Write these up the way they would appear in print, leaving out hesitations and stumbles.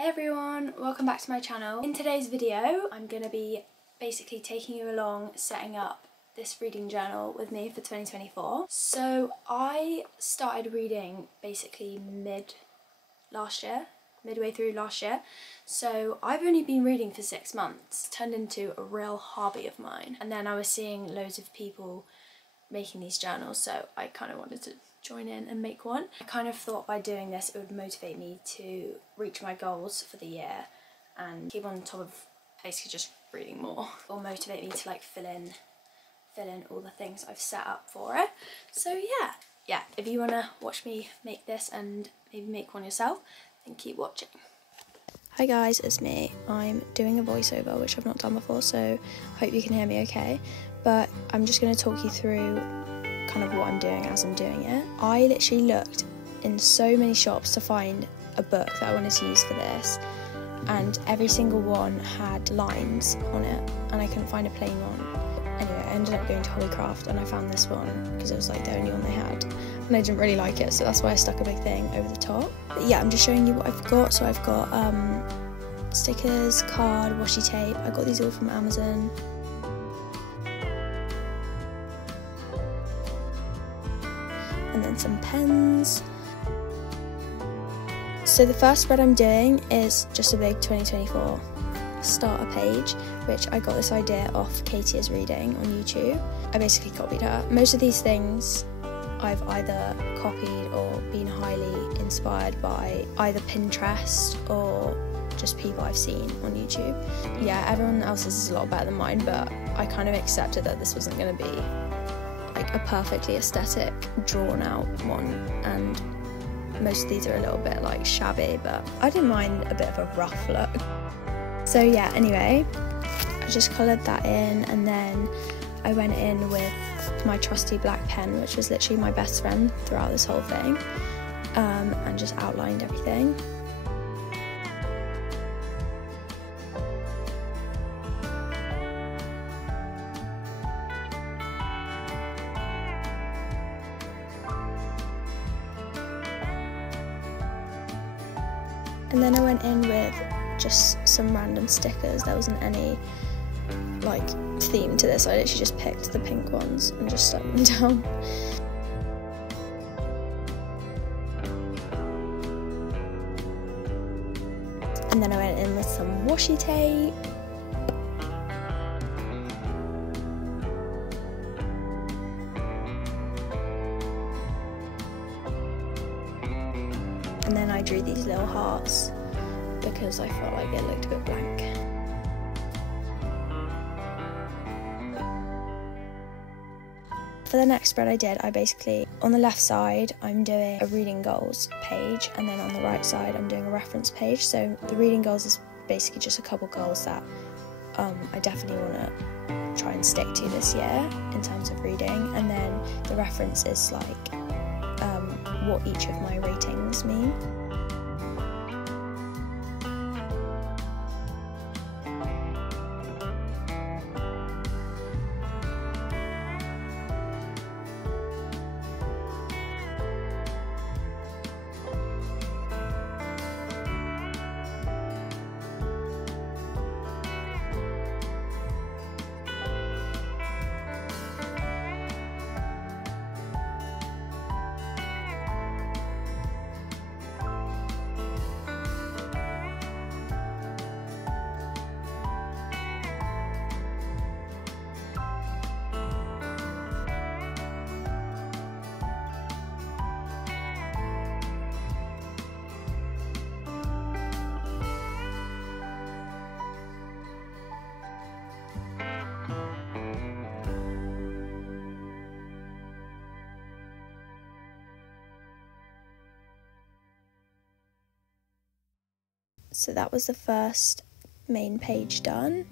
Hey everyone, welcome back to my channel. In today's video, I'm going to be basically taking you along setting up this reading journal with me for 2024. So I started reading basically midway through last year. So I've only been reading for 6 months. It turned into a real hobby of mine. And then I was seeing loads of people making these journals, so I kind of wanted to join in and make one. I kind of thought by doing this it would motivate me to reach my goals for the year and keep on top of basically just reading more, or motivate me to like fill in all the things I've set up for it. So yeah, if you want to watch me make this and maybe make one yourself, then keep watching. Hi guys, it's me. I'm doing a voiceover, which I've not done before, so I hope you can hear me okay. But I'm just going to talk you through kind of what I'm doing as I'm doing it. I literally looked in so many shops to find a book that I wanted to use for this, and every single one had lines on it and I couldn't find a plain one. Anyway, I ended up going to Hollycraft and I found this one because it was like the only one they had, and I didn't really like it, so that's why I stuck a big thing over the top. But yeah, I'm just showing you what I've got. So I've got stickers, card, washi tape. I got these all from Amazon. And then some pens. So the first spread I'm doing is just a big 2024 starter page, which I got this idea off Katie is Reading on YouTube. I basically copied her. Most of these things I've either copied or been highly inspired by either Pinterest or just people I've seen on YouTube. Yeah, everyone else's is a lot better than mine, but I kind of accepted that this wasn't going to be like a perfectly aesthetic, drawn out one, and most of these are a little bit like shabby, but I didn't mind a bit of a rough look. So yeah, anyway, I just coloured that in, and then I went in with my trusty black pen, which was literally my best friend throughout this whole thing, and just outlined everything. And then I went in with just some random stickers. There wasn't any like theme to this. I literally just picked the pink ones and just stuck them down. And then I went in with some washi tape. And then I drew these little hearts because I felt like it looked a bit blank. For the next spread I did, I basically, on the left side, I'm doing a reading goals page, and then on the right side, I'm doing a reference page. So the reading goals is basically just a couple goals that I definitely want to try and stick to this year in terms of reading, and then the reference is like what each of my ratings mean. So that was the first main page done.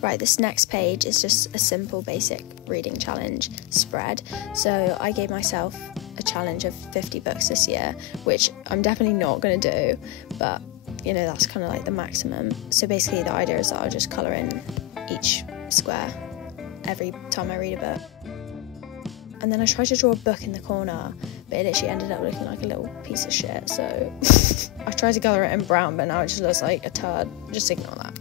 Right, this next page is just a simple basic reading challenge spread. So I gave myself a challenge of 50 books this year, which I'm definitely not going to do, but you know, that's kind of like the maximum. So basically the idea is that I'll just colour in each square every time I read a book. And then I try to draw a book in the corner but it literally ended up looking like a little piece of shit, so I tried to colour it in brown, but now it just looks like a turd. Just ignore that.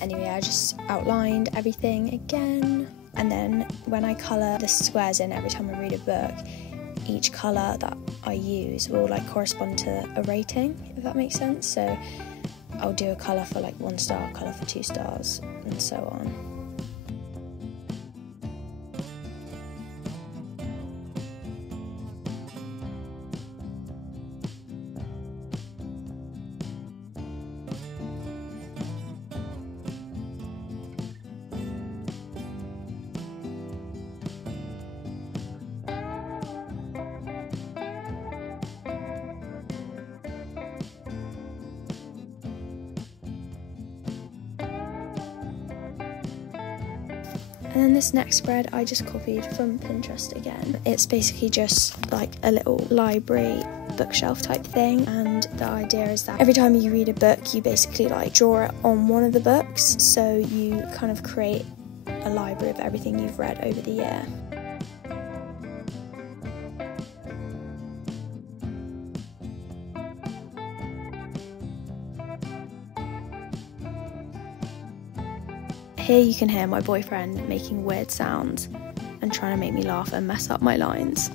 Anyway, I just outlined everything again, and then when I colour the squares in every time I read a book, each colour that I use will like correspond to a rating, if that makes sense. So I'll do a colour for like 1 star, a colour for 2 stars, and so on. And then this next spread I just copied from Pinterest again. It's basically just like a little library bookshelf type thing, and the idea is that every time you read a book you basically like draw it on one of the books, so you kind of create a library of everything you've read over the year. Here you can hear my boyfriend making weird sounds and trying to make me laugh and mess up my lines.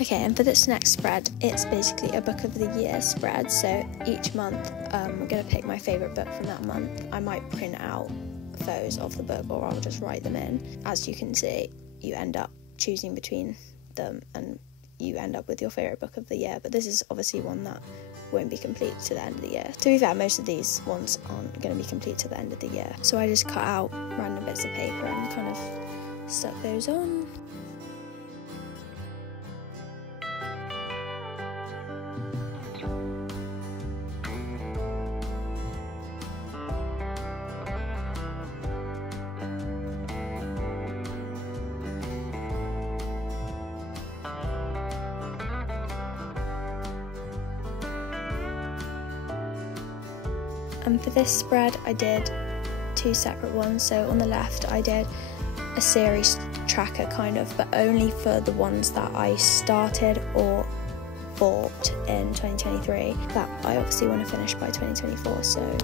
Okay, and for this next spread, it's basically a book of the year spread, so each month I'm going to pick my favourite book from that month. I might print out photos of the book, or I'll just write them in. As you can see, you end up choosing between them and you end up with your favourite book of the year, but this is obviously one that won't be complete to the end of the year. To be fair, most of these ones aren't going to be complete to the end of the year, so I just cut out random bits of paper and kind of stuck those on. And for this spread I did 2 separate ones. So on the left I did a series tracker kind of, but only for the ones that I started or bought in 2023 that I obviously want to finish by 2024. So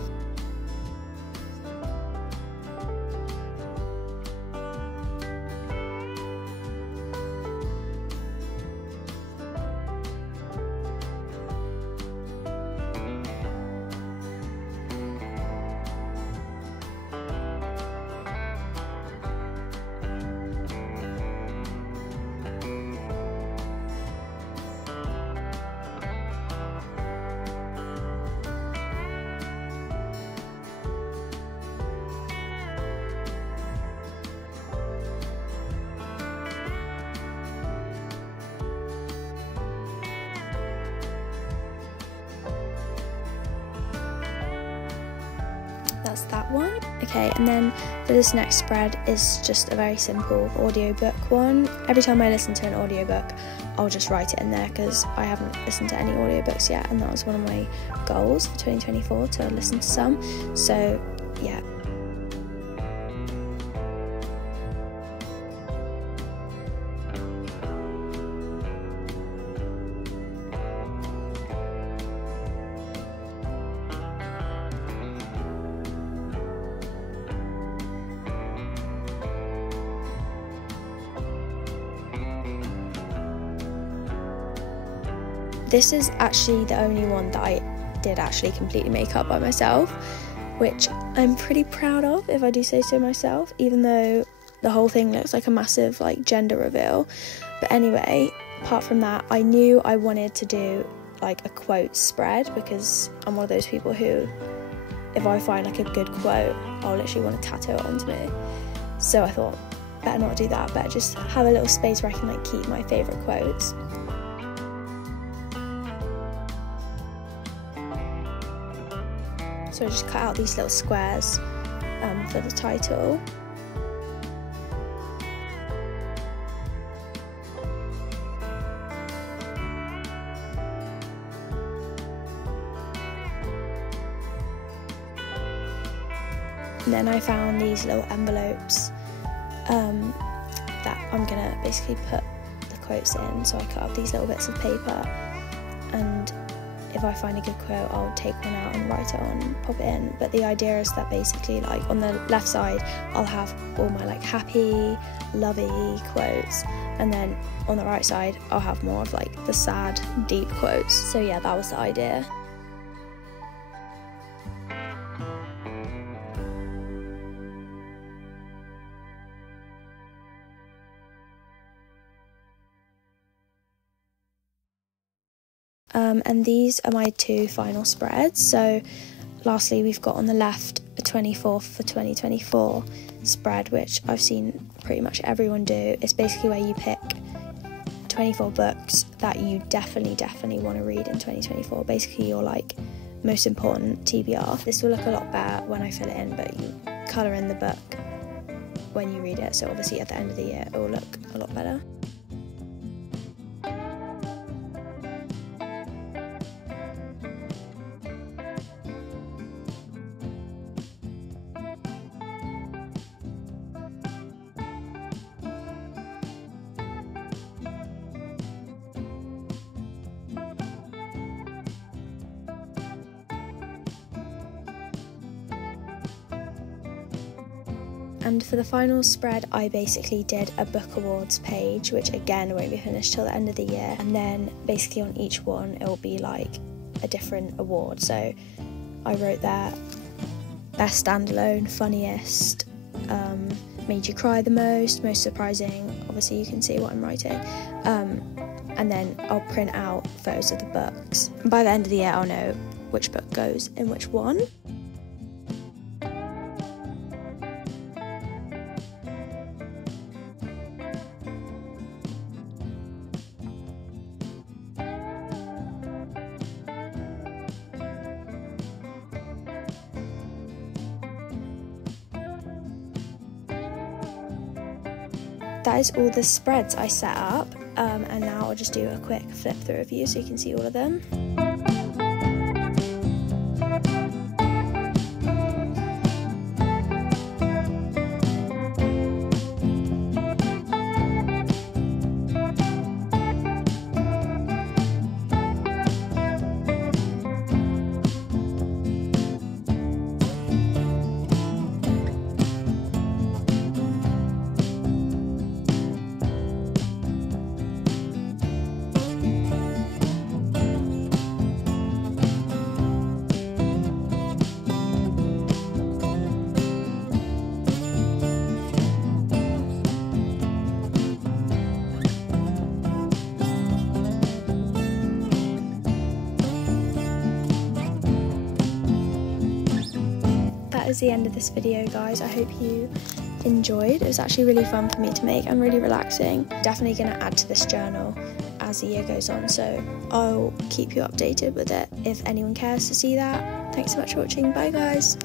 that's that one. Okay, and then for this next spread is just a very simple audiobook one. Every time I listen to an audiobook, I'll just write it in there because I haven't listened to any audiobooks yet, and that was one of my goals for 2024, to listen to some. So yeah. this is actually the only one that I did actually completely make up by myself, which I'm pretty proud of, if I do say so myself, even though the whole thing looks like a massive like gender reveal. But anyway, apart from that, I knew I wanted to do like a quote spread, because I'm one of those people who, if I find like a good quote, I'll literally want to tattoo it onto me. So I thought, better not do that, better just have a little space where I can like keep my favourite quotes. So I just cut out these little squares for the title. And then I found these little envelopes that I'm gonna basically put the quotes in. So I cut up these little bits of paper, and if I find a good quote, I'll take one out and write it on and pop it in. But the idea is that basically, like, on the left side, I'll have all my like happy, lovey quotes, and then on the right side, I'll have more of like the sad, deep quotes. So yeah, that was the idea. And these are my two final spreads. So lastly, we've got on the left a 24 for 2024 spread, which I've seen pretty much everyone do. It's basically where you pick 24 books that you definitely want to read in 2024. Basically your like most important TBR. This will look a lot better when I fill it in, but you colour in the book when you read it, so obviously at the end of the year it will look a lot better. And for the final spread, I basically did a book awards page, which again won't be finished till the end of the year. And then basically on each one, it will be like a different award. So I wrote there, best standalone, funniest, made you cry the most surprising. Obviously you can see what I'm writing. And then I'll print out photos of the books. And by the end of the year, I'll know which book goes in which one. That is all the spreads I set up, and now I'll just do a quick flip through of you so you can see all of them. That is the end of this video, guys. I hope you enjoyed. It was actually really fun for me to make and really relaxing. Definitely going to add to this journal as the year goes on, so I'll keep you updated with it if anyone cares to see that. Thanks so much for watching. Bye guys.